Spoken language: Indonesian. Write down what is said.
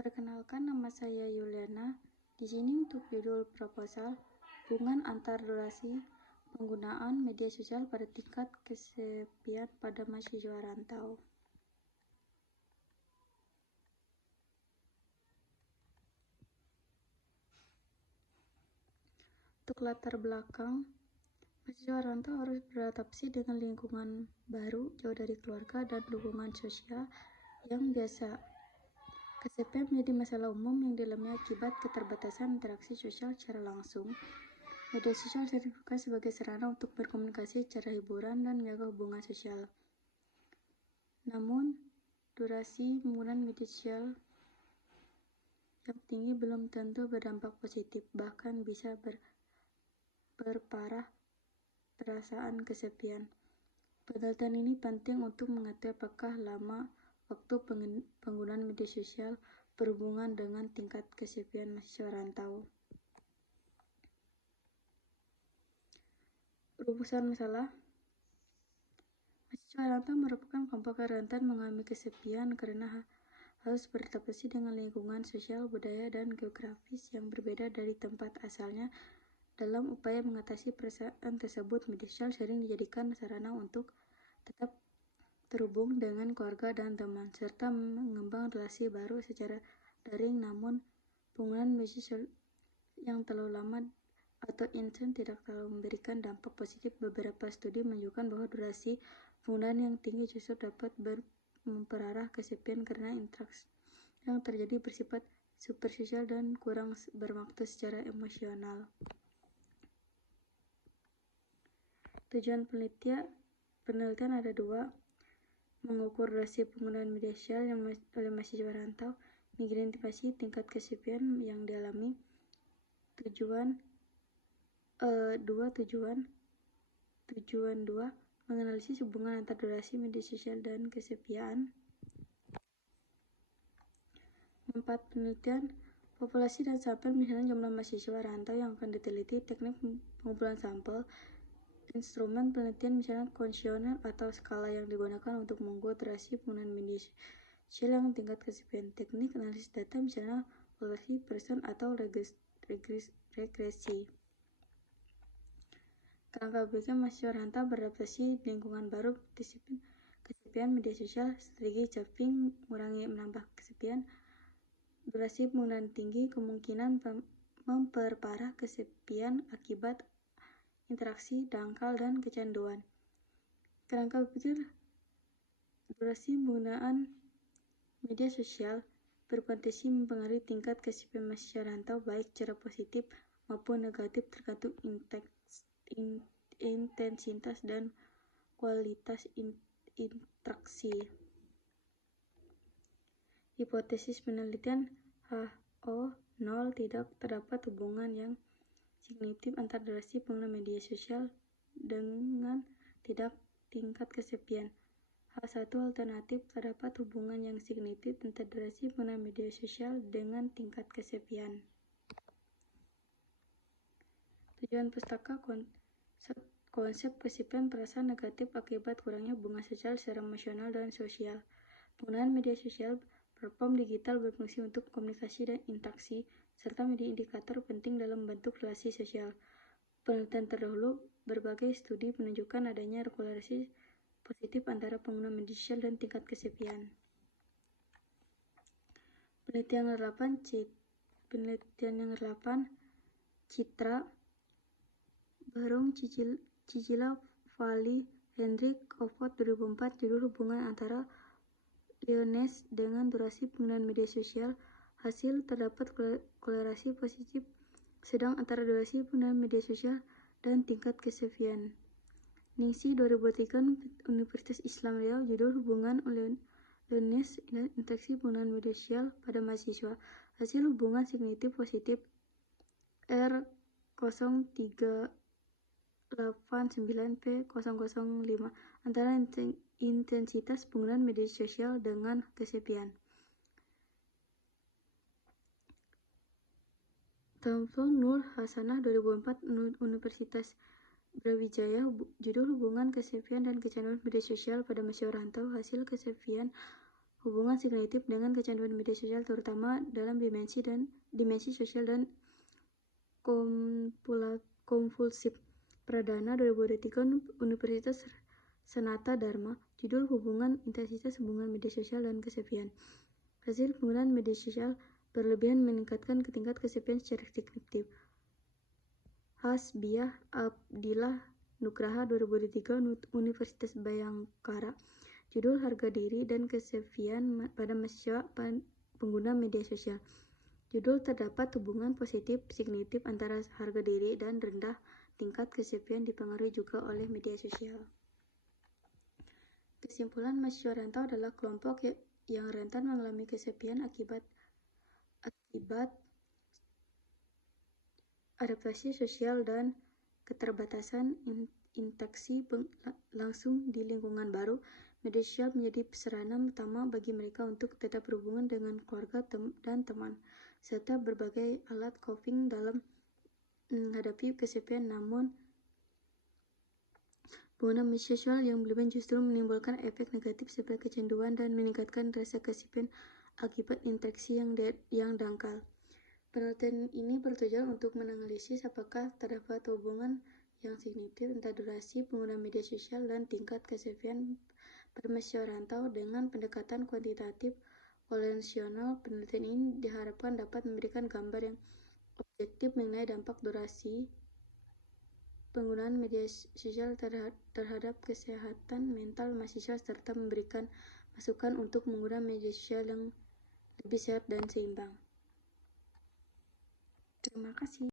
Perkenalkan, nama saya Yuliana. Di sini untuk judul proposal, hubungan antar durasi penggunaan media sosial pada tingkat kesepian pada mahasiswa rantau. Untuk latar belakang, mahasiswa rantau harus beradaptasi dengan lingkungan baru, jauh dari keluarga dan dukungan sosial yang biasa. Kesepian menjadi masalah umum yang dialami akibat keterbatasan interaksi sosial secara langsung. Media sosial sering digunakan sebagai sarana untuk berkomunikasi secara hiburan dan menjaga hubungan sosial. Namun, durasi penggunaan media sosial yang tinggi belum tentu berdampak positif, bahkan bisa berparah perasaan kesepian. Penelitian ini penting untuk mengetahui apakah lama waktu penggunaan media sosial berhubungan dengan tingkat kesepian mahasiswa rantau. Rumusan masalah. Mahasiswa rantau merupakan kelompok rentan mengalami kesepian karena harus beradaptasi dengan lingkungan sosial, budaya, dan geografis yang berbeda dari tempat asalnya. Dalam upaya mengatasi perasaan tersebut, media sosial sering dijadikan sarana untuk tetap terhubung dengan keluarga dan teman, serta mengembang relasi baru secara daring. Namun, penggunaan media sosial yang terlalu lama atau intens tidak terlalu memberikan dampak positif. Beberapa studi menunjukkan bahwa durasi penggunaan yang tinggi justru dapat memperparah kesepian karena interaksi yang terjadi bersifat superficial dan kurang bermakna secara emosional. Tujuan penelitian ada dua: mengukur durasi penggunaan media sosial oleh mahasiswa rantau, mengidentifikasi tingkat kesepian yang dialami. Tujuan 2, menganalisis hubungan antar durasi media sosial dan kesepian. 4. Penelitian populasi dan sampel, misalnya jumlah mahasiswa rantau yang akan diteliti, teknik pengumpulan sampel, instrumen penelitian misalnya kuesioner atau skala yang digunakan untuk mengukur durasi penggunaan media sosial yang tingkat kesepian, teknik analisis data misalnya populasi person atau regresi. Kerangka berpikir mahasiswa rantau beradaptasi di lingkungan baru, disiplin kesepian, media sosial, strategi coping, menambah kesepian. Durasi penggunaan tinggi kemungkinan memperparah kesepian akibat interaksi, dangkal, dan kecanduan. Kerangka berpikir durasi penggunaan media sosial berpotensi mempengaruhi tingkat kesepian mahasiswa rantau baik secara positif maupun negatif tergantung intensitas dan kualitas interaksi. Hipotesis penelitian H0 tidak terdapat hubungan yang signifikan antara durasi penggunaan media sosial dengan tingkat kesepian. H1 alternatif, terdapat hubungan yang signifikan antara durasi penggunaan media sosial dengan tingkat kesepian. Tujuan pustaka konsep kesepian perasaan negatif akibat kurangnya hubungan sosial secara emosional dan sosial. Penggunaan media sosial platform digital berfungsi untuk komunikasi dan interaksi, serta menjadi indikator penting dalam membentuk relasi sosial. Penelitian terdahulu, berbagai studi menunjukkan adanya korelasi positif antara pengguna media sosial dan tingkat kesepian. Penelitian yang relevan, Citra, Barong, Cicila, Vali, Hendrik, Oxford 2004, judul hubungan antara Lyoness dengan durasi penggunaan media sosial. Hasil, terdapat korelasi positif sedang antara durasi penggunaan media sosial dan tingkat kesepian. Ningsi 2003, Universitas Islam Riau, judul hubungan Lyoness dan interaksi penggunaan media sosial pada mahasiswa. Hasil, hubungan signifikan positif R0389P005 antara intensitas penggunaan media sosial dengan kesepian. Tamful Nur Hasanah 2004, Universitas Brawijaya, judul hubungan kesepian dan kecanduan media sosial pada mahasiswa rantau. Hasil, kesepian hubungan signifikan dengan kecanduan media sosial, terutama dalam dimensi sosial dan kompulsif. Pradana 2023 Universitas Sanata Dharma. Judul Hubungan Intensitas Hubungan Media Sosial dan Kesepian. Hasil penggunaan media sosial berlebihan meningkatkan tingkat kesepian secara signifikan. Hasbiah Abdillah Nugraha 2003 Universitas Bayangkara. Judul Harga Diri dan Kesepian pada Mahasiswa Pengguna Media Sosial. Judul Terdapat hubungan positif signifikan antara harga diri dan rendah tingkat kesepian dipengaruhi juga oleh media sosial. Kesimpulan, mahasiswa rantau adalah kelompok yang rentan mengalami kesepian akibat adaptasi sosial dan keterbatasan interaksi langsung di lingkungan baru. Media sosial menjadi sarana utama bagi mereka untuk tetap berhubungan dengan keluarga dan teman, serta berbagai alat coping dalam menghadapi kesepian. Namun, penggunaan media sosial yang berlebihan justru menimbulkan efek negatif seperti kecanduan dan meningkatkan rasa kesepian akibat interaksi yang dangkal. Penelitian ini bertujuan untuk menganalisis apakah terdapat hubungan yang signifikan antara durasi penggunaan media sosial dan tingkat kesepian pada mahasiswa rantau dengan pendekatan kuantitatif konvensional. Penelitian ini diharapkan dapat memberikan gambar yang objektif mengenai dampak durasi penggunaan media sosial terhadap kesehatan mental mahasiswa serta memberikan masukan untuk menggunakan media sosial yang lebih sehat dan seimbang. Terima kasih.